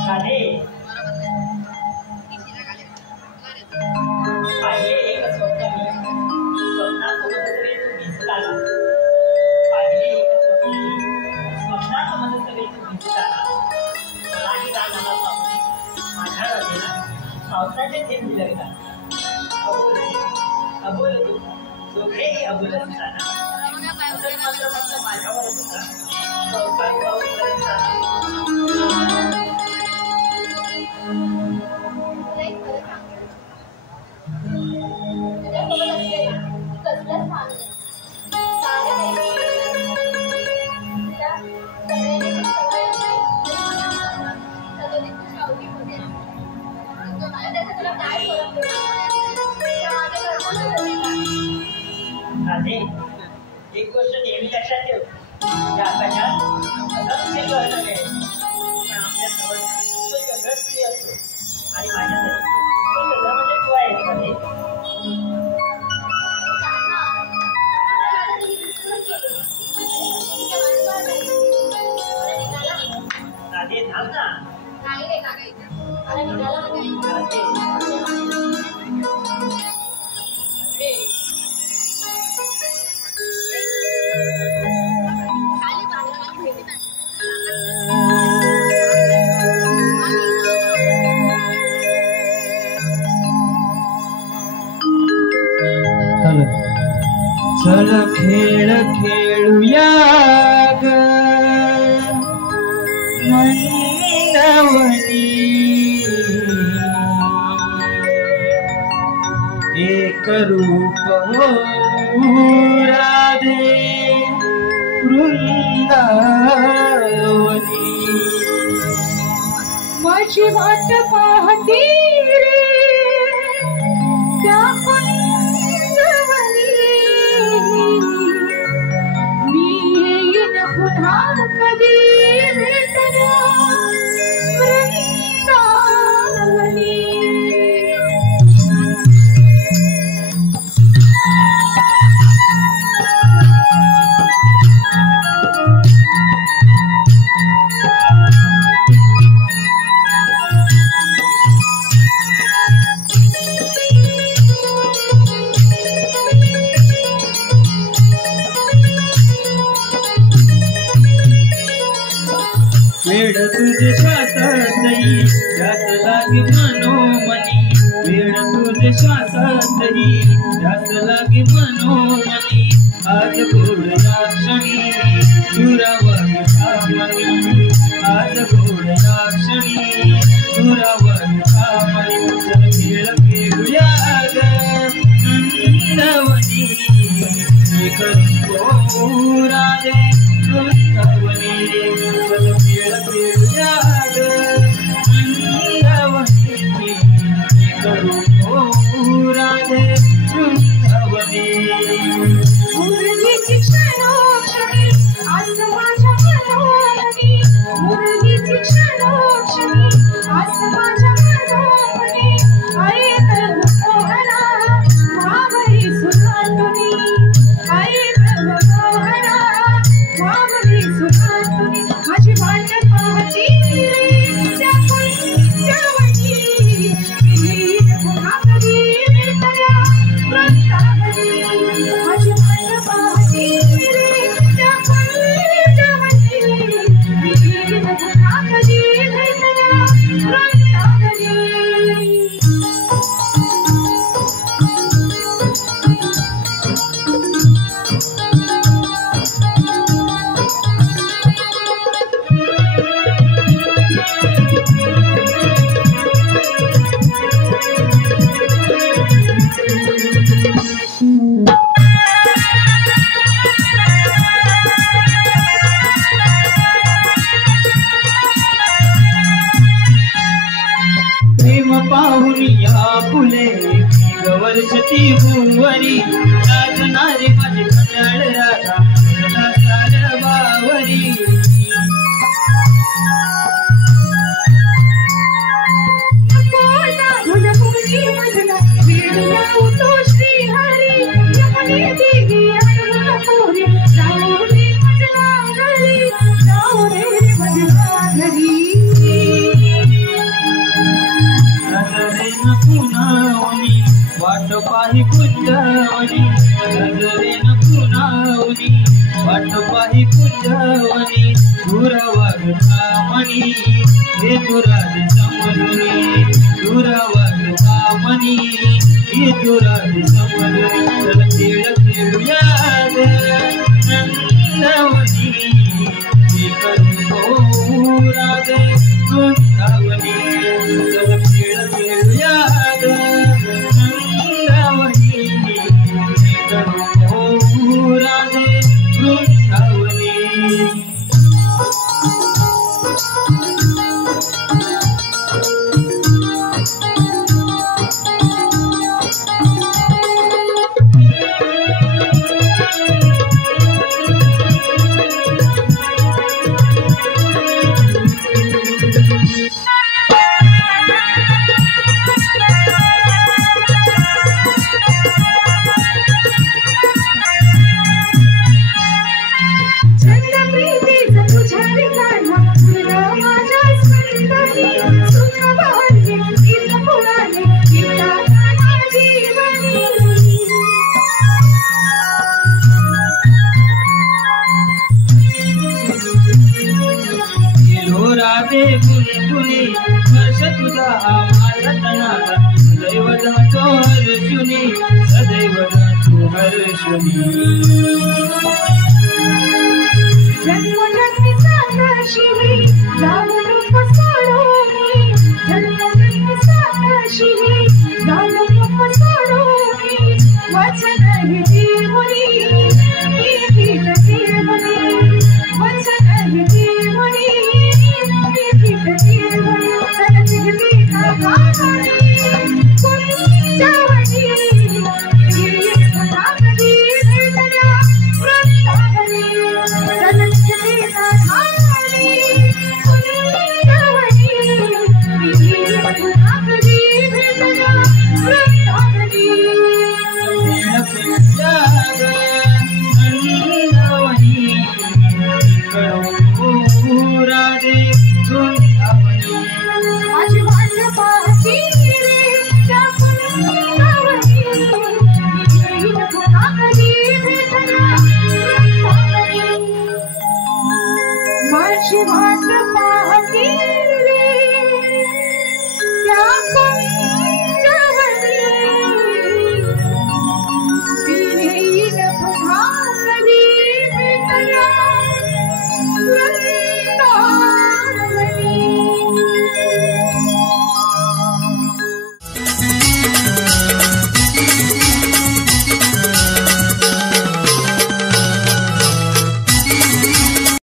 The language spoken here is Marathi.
राधे पाहिले एक स्वप्न मी स्वप्नात समजतवे तू भिजत आला पाहिले एक स्वप्न मी स्वप्नात समजतवे तू भिजत आला मलाही राग आला स्वप्ने माझ्या राधेला पावसाचे थेंब विरघळला अबोल तू दोघेही अबोल असताना मात्र माझ्यावरच होता पावसाळी पाऊस पर्यंत आला राधे एक गोष्ट नेहमी लक्षात ठेव त्या आकाशात असंख्य ग्रह नव्हे पण आपल्या जवळ तो चंद्र स्त्री असतो आणि माझ्यासाठी तो चंद्र म्हणजे तू आहे राधे राधे थांब ना चल खेळ खेळूया ग नंदवनी एक रूप हो राधे वृंदावनी माझी वाट पाहती रे त्या पंचवनी मी येईन पुन्हा कधी भेटणार वृंदावनी वेड तुझे श्वासातही त्यात लागे मनोमनी वेड तुझे श्वासातही त्यात लागे मनोमनी आज गोड क्षणी दुरावर कामनी आज गोड क्षणी दुरावर कामनी चल खेळ खेळूया ग नंदवनी एक रूप राधे वृंदावनी चल खेळ खेळूया ग नंदवनी एक रूप राधे वृंदावनी मुरलीची क्षणोक्षणी आज माझ्या मनोमनी मुरलीची क्षणोक्षणी आज माझ्या मनोमनी ऐक मोहना मावळी सुखातुनी ऐक मोहना मावळी सुखातुनी माझी वाट पाहती रे त्या पंचवनी मी येईन पुन्हा कधी भेटायला वृंदावनी माझी वाट पाहती रे त्या पंचवनी मी येईन पुन्हा कधी भेटायला वृंदावनी प्रेम पाहुनी या फुले वर्षती भुवरी राजनारी माझी खंडाळ राधा सार बावरी वाणी गजरेन पुनावणी वाट पाही कुंजवणी दूर वागता मणी हे तुराज समजुनी दूर वागता मणी हे तुराज समजुनी चल खेळ खेळूया ग नंदवनी हे करू राग वृंदावनी चल खेळ खेळूया ग नंदवनी हे करू राग वृंदावनी राधे गुणी वर्ष तुझा माझा तनाला सदैव जातो हर्षुनी सदैव जातो हर्षुनी